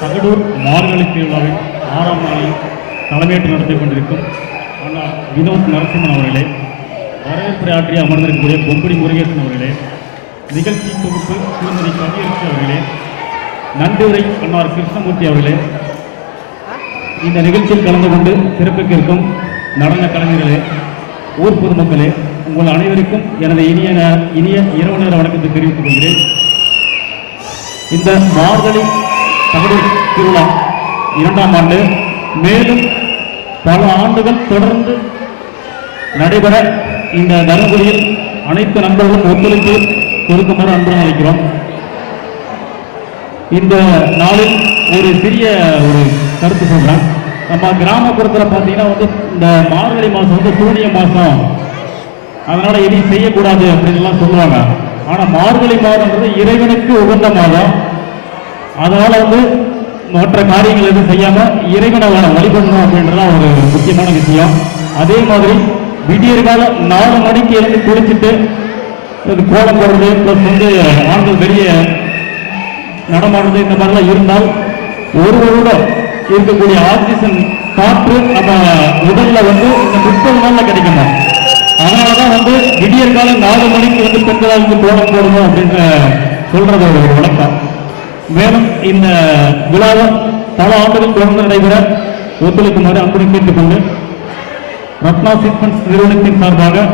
தகடூர் மார்கழி திருவிழாவின் 6ஆம் நாளில் தலைமையேற்று நடத்தி கொண்டிருக்கும் அண்ணா வினோத் நரசிம்மன் அவர்களே, வரவேற்புரை ஆற்றி அமர்ந்திருக்கக்கூடிய பொம்படி முருகேசன் அவர்களே, நிகழ்ச்சி தொகுப்பு திருமதி கவியரசி அவர்களே, நன்றியுரை அன்னார் கிருஷ்ணமூர்த்தி அவர்களே, இந்த நிகழ்ச்சியில் கலந்து கொண்டு சிறப்பிக்க இருக்கும் நடன கலைஞர்களே, ஊர் பொதுமக்களே, உங்கள் அனைவருக்கும் எனது இனிய இரவு நேர வணக்கத்தை தெரிவித்துக் கொள்கிறேன். இந்த மார்கழி தகடூர் திருவிழா 2ஆம் ஆண்டு மேலும் பல ஆண்டுகள் தொடர்ந்து நடைபெற இந்த தருமபுரியில் அனைத்து நண்பர்களும் ஒத்துழைப்பு கொடுக்குமாறு அன்புடன் அழைக்கிறோம். இந்த நாளில் ஒரு சிறிய கருத்து சொல்றேன். நம்ம கிராமப்புறத்தில் பார்த்தீங்கன்னா இந்த மார்கழி மாதம் சூரிய மாதம், அதனால எதையும் செய்யக்கூடாது அப்படின்னு சொல்லுவாங்க. ஆனால் மார்கழி மாதம்ன்றது இறைவனுக்கு உகந்த மாதம். அதனால மற்ற காரியங்கள் எதுவும் செய்யாம இறைவனை வழிபடணும் அப்படின்றதான் ஒரு முக்கியமான விஷயம். அதே மாதிரி விடியற்கால 4 மணிக்கு எழுந்து குளிச்சுட்டு கோலம் போடுறது, பிளஸ் ஆண்கள் வெளியே நடமாடுறது, இந்த மாதிரிலாம் இருந்தால் ஒருவரோட இருக்கக்கூடிய ஆக்சிஜன் காற்று நம்ம உடல்ல இந்த 30 நாள்ல கிடைக்கணும். அதனாலதான் விடியற்கால 4 மணிக்கு பெண்களால் கோலம் போடணும் அப்படின்ற சொல்றது ஒரு வழக்கம். மேலும் இந்த விழாவை பல ஆண்டுகள் தொடர்ந்து நடைபெற ஒத்துழைக்குமாறு அன்புடன் கேட்டுக்கொண்டு ரத்னா சிட்பண்ட்ஸ் நிறுவனத்தின் சார்பாக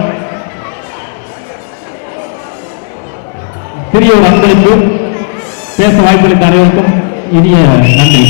சிறிய ஒரு அன்பளிப்பு பேச வாய்ப்பளித்த அனைவருக்கும் இனிய நன்றி.